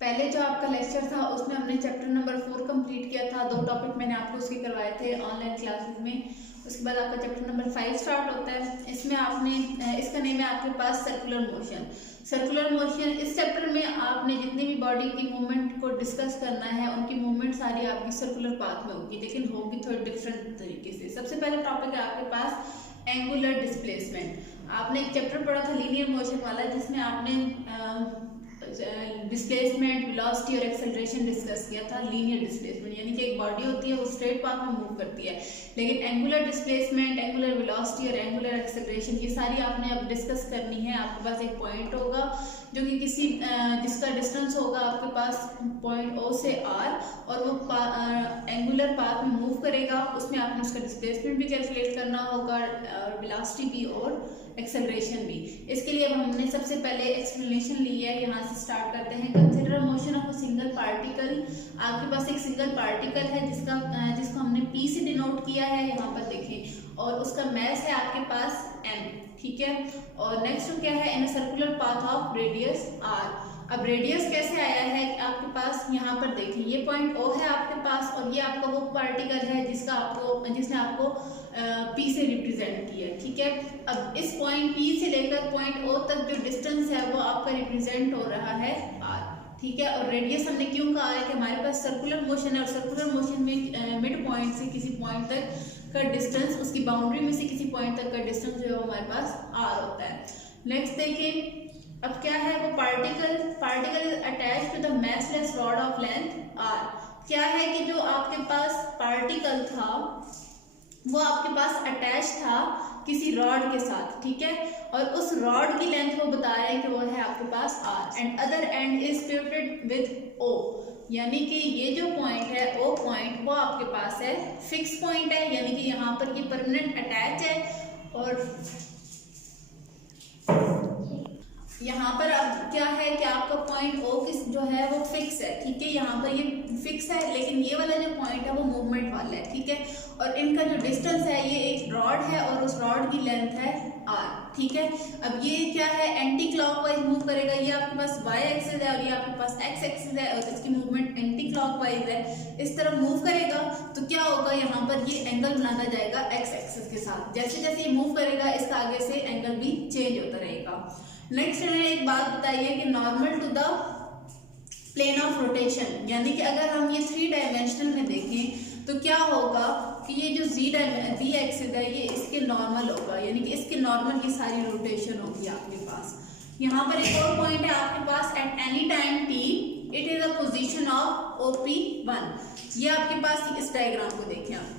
पहले जो आपका लेक्चर था उसमें हमने चैप्टर नंबर 4 कंप्लीट किया था। 2 टॉपिक मैंने आपको उसके करवाए थे ऑनलाइन क्लासेस में। उसके बाद आपका चैप्टर नंबर 5 स्टार्ट होता है। इसमें आपने इसका नेम है आपके पास सर्कुलर मोशन। सर्कुलर मोशन इस चैप्टर में आपने जितनी भी बॉडी की मूवमेंट को डिस्कस करना है उनकी मूवमेंट सारी आपकी सर्कुलर पाथ में होगी, लेकिन होगी थोड़ी डिफरेंट तरीके से। सबसे पहले टॉपिक है आपके पास एंगुलर डिस्प्लेसमेंट। आपने एक चैप्टर पढ़ा था लीनियर मोशन वाला, जिसमें आपने डिस्प्लेसमेंट, वेलोसिटी और एक्सेलरेशन डिस्कस किया था। लीनियर डिस्प्लेसमेंट यानी कि एक बॉडी होती है वो स्ट्रेट पाथ में मूव करती है, लेकिन एंगुलर डिस्प्लेसमेंट, एंगुलर वेलोसिटी और एंगुलर एक्सेलरेशन ये सारी आपने अब डिस्कस करनी है। आपके पास एक पॉइंट होगा जो कि किसी जिसका डिस्टेंस होगा आपके पास पॉइंट O से R, और वो एंगुलर पाथ में मूव करेगा। उसमें आपने उसका डिस्प्लेसमेंट भी कैलकुलेट करना होगा और वेलोसिटी भी और एक्सेलरेशन भी। इसके लिए अब हमने सबसे पहले एक्सप्लेनेशन ली है, यहाँ से स्टार्ट करते हैं। Consider motion of a single particle. आपके पास एक सिंगल पार्टिकल है जिसको हमने P से डिनोट किया है, यहाँ पर देखें, और उसका मास है आपके पास m, ठीक है। और नेक्स्ट क्या है, in circular path of radius r। अब रेडियस कैसे आया है आपके पास, यहाँ पर देखें, ये पॉइंट O है आपके पास और ये आपका वो पार्टिकल है जिसने आपको P से रिप्रेजेंट किया, ठीक है। अब इस पॉइंट P से लेकर पॉइंट O तक जो डिस्टेंस है वो आपका रिप्रेजेंट हो रहा है r, ठीक है। और रेडियस हमने क्यों कहा है कि हमारे पास सर्कुलर मोशन है और सर्कुलर मोशन में मिड पॉइंट से किसी पॉइंट तक का डिस्टेंस, उसकी बाउंड्री में से किसी पॉइंट तक का डिस्टेंस जो है हमारे पास r होता है। नेक्स्ट देखिए, अब क्या है, वो particle is attached to the massless rod of length r। क्या है कि जो आपके पास पार्टिकल था वो आपके पास अटैच था किसी रॉड के साथ, ठीक है, और उस रॉड की लेंथ वो बता रहे हैं कि वो है आपके पास r, and other and is pivoted with O। यानी कि ये जो पॉइंट है O पॉइंट वो आपके पास है फिक्स पॉइंट है, यानी कि यहाँ पर ये परमानेंट अटैच है, और यहाँ पर अब क्या है कि आपका पॉइंट O किस जो है वो फिक्स है, ठीक है। यहाँ पर ये फिक्स है, लेकिन ये वाला जो पॉइंट है वो मूवमेंट वाला है, ठीक है। और इनका जो डिस्टेंस है, ये एक रॉड है और उस रॉड की लेंथ है r, ठीक है। अब ये क्या है, एंटी क्लॉकवाइज मूव करेगा। ये आपके पास y एक्सिस है और ये आपके पास x एक्सिस है, और इसकी मूवमेंट एंटी क्लॉकवाइज है, इस तरफ मूव करेगा। तो क्या होगा, यहाँ पर ये एंगल बनाना जाएगा x एक्सिस के साथ। जैसे जैसे ये मूव करेगा इसका आगे से एंगल भी चेंज होता रहेगा। नेक्स्ट हमें एक बात बताइए कि normal to the plane of rotation, यानी कि अगर हम ये 3 डायमेंशनल में देखें तो क्या होगा कि ये जो z एक्सिस है ये इसके नॉर्मल होगा, यानी कि इसके नॉर्मल की सारी रोटेशन होगी आपके पास। यहाँ पर एक और पॉइंट है आपके पास, at any time t it is a position of OP1। ये आपके पास इस डायग्राम को देखें आप,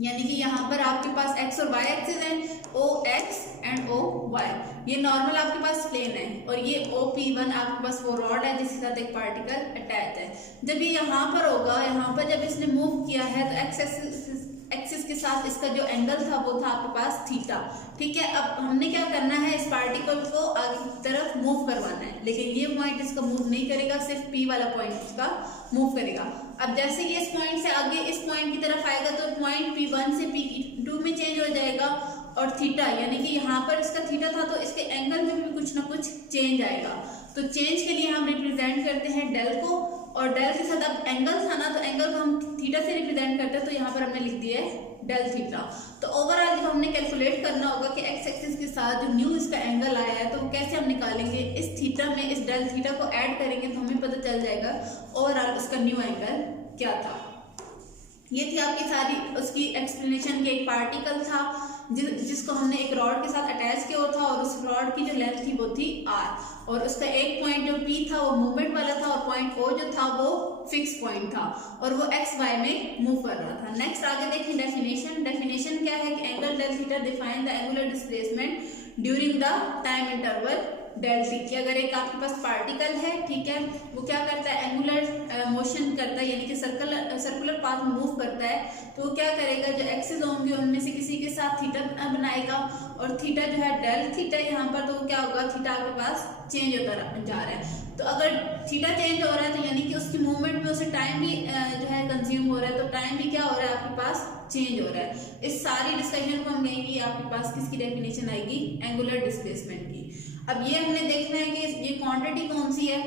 यानी कि यहाँ पर आपके पास x और y एक्सिस है, OX एंड OY। ये नॉर्मल आपके पास प्लेन है, और ये OP1 आपके पास वो रॉड है जिसके साथ एक पार्टिकल अटैच है। जब ये यहाँ पर होगा, यहाँ पर जब इसने मूव किया है तो x एक्सिस के साथ इसका जो एंगल था वो था आपके पास थीटा, ठीक है। अब हमने क्या करना है, इस पार्टिकल को आगे की तरफ मूव करवाना है, लेकिन ये पॉइंट इसका मूव नहीं करेगा, सिर्फ P वाला पॉइंट इसका मूव करेगा। अब जैसे ये इस पॉइंट से आगे इस पॉइंट की तरफ आएगा तो पॉइंट P1 से P2 में चेंज हो जाएगा, और थीटा यानी कि यहाँ पर इसका थीटा था तो इसके एंगल में भी कुछ ना कुछ चेंज आएगा। तो चेंज के लिए हम रिप्रेजेंट करते हैं डेल को, और डेल के साथ अब एंगल था ना, तो एंगल को हम थीटा से रिप्रेजेंट करते हैं, तो यहाँ पर हमने लिख दिया है डेल थीटा। तो ओवरऑल जब हमने कैलकुलेट करना होगा कि x एक्सिस के साथ जो न्यू इसका एंगल आया है तो कैसे हम निकालेंगे, इस थीटा में इस डेल थीटा को ऐड करेंगे तो हमें पता चल जाएगा ओवरऑल उसका न्यू एंगल क्या था। ये थी आपकी सारी उसकी एक्सप्लेनेशन। कि एक पार्टिकल था जिसको हमने एक रॉड के साथ अटैच किया था, और उस रॉड की जो लेंथ थी वो थी r, और उसका एक पॉइंट जो P था वो मूवमेंट वाला था, और पॉइंट O जो था वो फिक्स पॉइंट था, और वो x y में मूव कर रहा था। नेक्स्ट आगे देखिए डेफिनेशन क्या है कि angle del theta define the angular displacement during the time interval del t। कि अगर एक आपके पास पार्टिकल है, ठीक है, वो क्या करता है, एंगुलर मोशन करता है, यानी कि सर्कुलर पाथ में मूव करता है, तो वो क्या करेगा, जो एक्सिस होंगे उनमें से किसी के साथ थीटा बनाएगा, और थीटा जो है डेल थीटा यहाँ पर, तो क्या होगा, थीटा आपके पास चेंज होता जा रहा है। तो अगर थीटा चेंज हो रहा है तो यानी कि उसकी मूवमेंट में उसे टाइम भी जो है कंज्यूम हो रहा है, तो टाइम भी क्या हो रहा है आपके पास चेंज हो रहा है। इस सारी डिस्कशन को हम कहेंगे आपके पास किसकी डेफिनेशन आएगी, एंगुलर डिस्प्लेसमेंट की। अब ये हमने देखना है कि ये क्वांटिटी कौन सी है,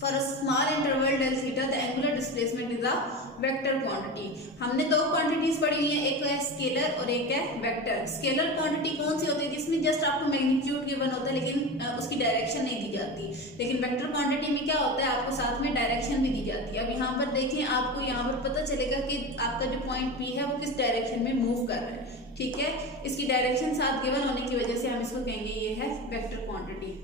for a small interval del theta the angular displacement is a vector quantity. हमने दो क्वांटिटीज पढ़ी हुई है, एक है स्केलर और एक है वेक्टर। स्केलर क्वांटिटी कौन सी होती है, जिसमें जस्ट आपको मैग्नीट्यूड गिवन होता है लेकिन उसकी डायरेक्शन नहीं दी जाती। लेकिन वेक्टर क्वांटिटी में क्या होता है, आपको साथ में डायरेक्शन भी दी जाती है। अब यहाँ पर देखें, आपको यहाँ पर पता चलेगा कि आपका जो पॉइंट पी है वो किस डायरेक्शन में मूव कर रहा है, ठीक है। इसकी डायरेक्शन साथ गिवन होने की वजह से हम इसको कहेंगे ये है वेक्टर क्वांटिटी।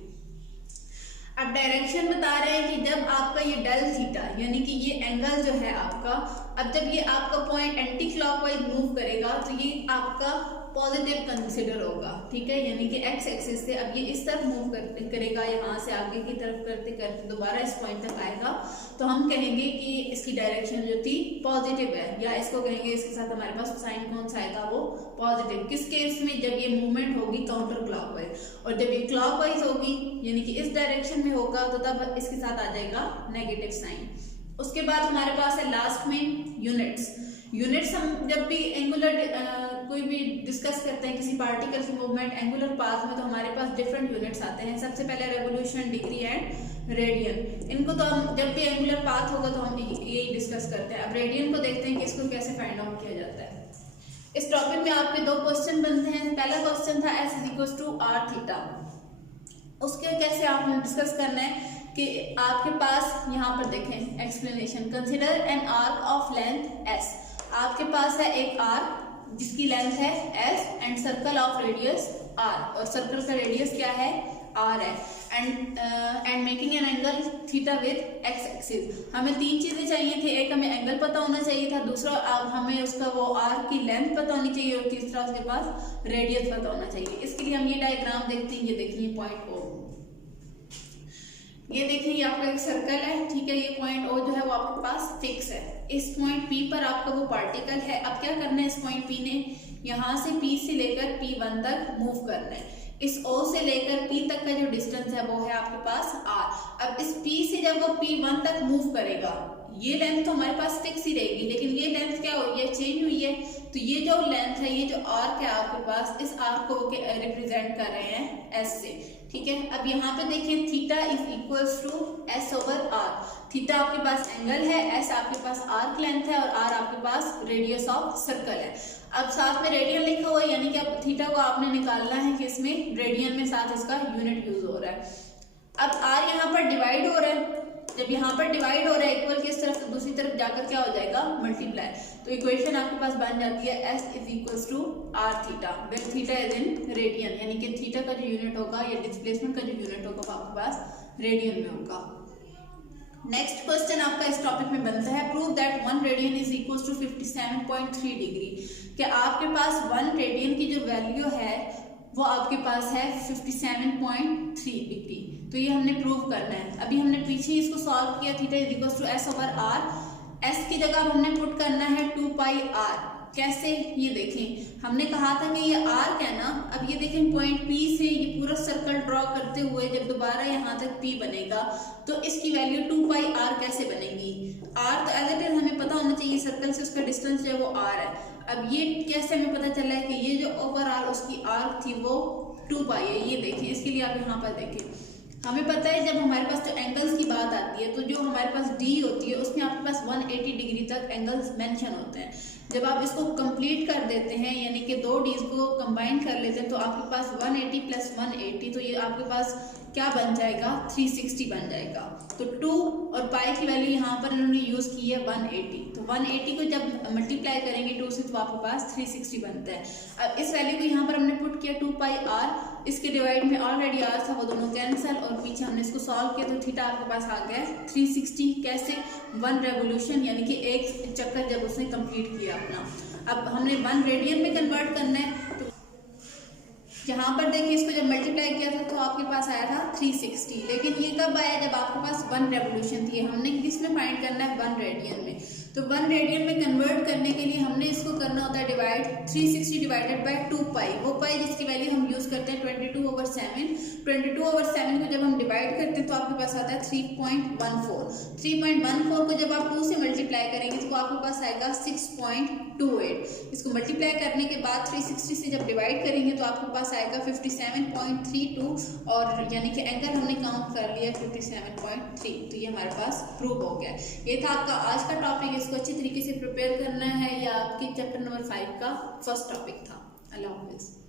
अब डायरेक्शन बता रहे हैं कि जब आपका ये डेल थीटा यानी कि ये एंगल जो है आपका, अब जब ये आपका पॉइंट एंटी क्लॉकवाइज मूव करेगा तो ये आपका पॉजिटिव कंसिडर होगा, ठीक है। यानी कि एक्स एक्सिस से अब ये इस तरफ मूव करेगा, यहाँ से आगे की तरफ करते करते दोबारा इस पॉइंट तक आएगा, तो हम कहेंगे कि इसकी डायरेक्शन जो थी पॉजिटिव है, या इसको कहेंगे इसके साथ हमारे पास साइन कौन सा आएगा, वो पॉजिटिव। किस केस में, जब ये मूवमेंट होगी काउंटर क्लॉकवाइज, और जब ये क्लॉकवाइज होगी यानी कि इस डायरेक्शन में होगा तो तब इसके साथ आ जाएगा नेगेटिव साइन। उसके बाद हमारे पास है लास्ट में यूनिट्स। यूनिट्स हम जब भी एंगुलर कोई भी डिस्कस करते हैं किसी पार्टिकल की मूवमेंट एंगुलर पाथ में, तो हमारे पास डिफरेंट यूनिट्स आते हैं। सबसे पहले रेवोल्यूशन, डिग्री एंड रेडियन। इनको तो हम जब भी एंगुलर पाथ होगा तो हम यही डिस्कस करते हैं। अब रेडियन को देखते हैं कि इसको कैसे फाइंड आउट किया जाता है। इस टॉपिक में आपके दो क्वेश्चन बनते हैं। पहला क्वेश्चन था S is equal to R theta. उसके कैसे आपने डिस्कस करना है कि आपके पास यहाँ पर देखें explanation, consider an arc of length S. आपके पास है एक आर्क जिसकी लेंथ है s and circle of radius r, और सर्कल का रेडियस क्या है, r है, and making an angle theta with x axis. हमें तीन चीजें चाहिए थी, एक हमें एंगल पता होना चाहिए था, दूसरा हमें उसका वो r की लेंथ पता होनी चाहिए, और तीसरा उसके पास रेडियस पता होना चाहिए। इसके लिए हम ये डायग्राम देखते हैं। ये देखिए पॉइंट O, ये देखिए ये आपका एक सर्कल है, ठीक है। ये पॉइंट O जो है वो आपके पास फिक्स है। इस पॉइंट P पर आपका वो पार्टिकल है। अब क्या करना है, इस पॉइंट P ने यहाँ से P से लेकर P1 तक मूव करना है। इस O से लेकर P तक का जो डिस्टेंस है वो है आपके पास R। अब इस P से जब वो P1 तक मूव करेगा, ये लेंथ तो हमारे पास फिक्स ही रहेगी, लेकिन ये लेंथ क्या हुई है, चेंज हुई है। तो ये जो लेंथ है, ये जो आर्क है आपके पास, इस आर्क को रिप्रेजेंट कर रहे हैं S से, ठीक है। अब यहाँ पे देखिए theta is equals to S over R। थीटा आपके पास एंगल है, S आपके पास आर्क लेंथ है, और R आपके पास रेडियस ऑफ सर्कल है। अब साथ में रेडियन लिखा हुआ है, यानी कि अब थीटा को आपने निकालना है कि इसमें रेडियन में साथ इसका यूनिट यूज हो रहा है। अब R यहाँ पर डिवाइड हो रहा है, जब यहाँ पर डिवाइड हो रहा है इक्वल की इस तरफ, तो दूसरी तरफ जाकर क्या हो जाएगा, मल्टीप्लाई। तो इक्वेशन आपके पास बन जाती है S is equals to R theta, where theta is in radian, यानी कि थीटा का जो यूनिट होगा या डिस्प्लेसमेंट का जो यूनिट होगा वो आपके पास रेडियन में होगा। नेक्स्ट क्वेश्चन आपका इस टॉपिक में बनता है, prove that 1 radian is equals to 57.3 degree. कि आपके पास 1 रेडियन की जो वैल्यू है वो आपके पास है 57.3 डिग्री। तो ये हमने प्रूव करना है। अभी हमने पीछे इसको सॉल्व किया, theta is equals to S over R। S की जगह हमने पुट करना है 2 पाई R। कैसे, ये देखें, हमने कहा था कि ये आर्क है ना। अब ये देखें पॉइंट P से ये पूरा सर्कल ड्रॉ करते हुए जब दोबारा यहाँ तक P बनेगा तो इसकी वैल्यू 2 पाई R कैसे बनेगी। R तो एज इट इज हमें पता होना चाहिए, सर्कल से उसका डिस्टेंस जो है वो R है। अब ये कैसे हमें पता चला है कि ये जो ओवरऑल उसकी आर्क थी वो 2 पाई है। ये देखिए, इसके लिए आप यहाँ पर देखें, हमें पता है जब हमारे पास जो एंगल्स की बात आती है तो जो हमारे पास D होती है उसमें आपके पास 180 डिग्री तक एंगल्स मेंशन होते हैं। जब आप इसको कंप्लीट कर देते हैं यानी कि दो डीज को कंबाइन कर लेते हैं तो आपके पास 180 प्लस 180, तो ये आपके पास क्या बन जाएगा, 360 बन जाएगा। तो 2 और पाई की वैल्यू यहाँ पर इन्होंने यूज की है 180, तो 180 को जब मल्टीप्लाई करेंगे 2 से तो आपके पास 360 बनता है। अब इस वैल्यू को यहाँ पर हमने पुट किया 2 पाई R, इसके डिवाइड में ऑलरेडी R था वो दोनों कैंसल, और पीछे हमने इसको सॉल्व किया तो थीटा आपके पास आ गया 360। कैसे, 1 रेवोल्यूशन यानी कि एक चक्कर जब उसने कंप्लीट किया अपना। अब हमने 1 रेडियन में कन्वर्ट करना है, तो यहाँ पर देखिए इसको जब मल्टीप्लाई किया था तो आपके पास आया था 360, लेकिन ये कब आया, जब आपके पास 1 रेवोल्यूशन थी। हमने किसमें फाइंड करना है, 1 रेडियन में। तो 1 रेडियन में कन्वर्ट करने के लिए हमने इसको करना होता है डिवाइड, 360 डिवाइडेड बाय 2 पाई, वो पाई जिसकी वैल्यू हम यूज करते हैं 22/7। 22/7 को जब हम डिवाइड करते हैं तो आपके पास आता है 3.14। 3.14 को जब आप 2 से मल्टीप्लाई करेंगे तो आपके पास आएगा 6.28। इसको मल्टीप्लाई करने के बाद 360 से जब डिवाइड करेंगे तो आपके पास आएगा 57.32, और यानी कि एंगल हमने काउंट कर लिया 57.3। तो ये हमारे पास प्रूव हो गया। ये था आपका आज का टॉपिक। इसको अच्छी तरीके से प्रिपेयर करना है। या आपकी चैप्टर नंबर 5 का फर्स्ट टॉपिक था। अल्लाह हाफिज़।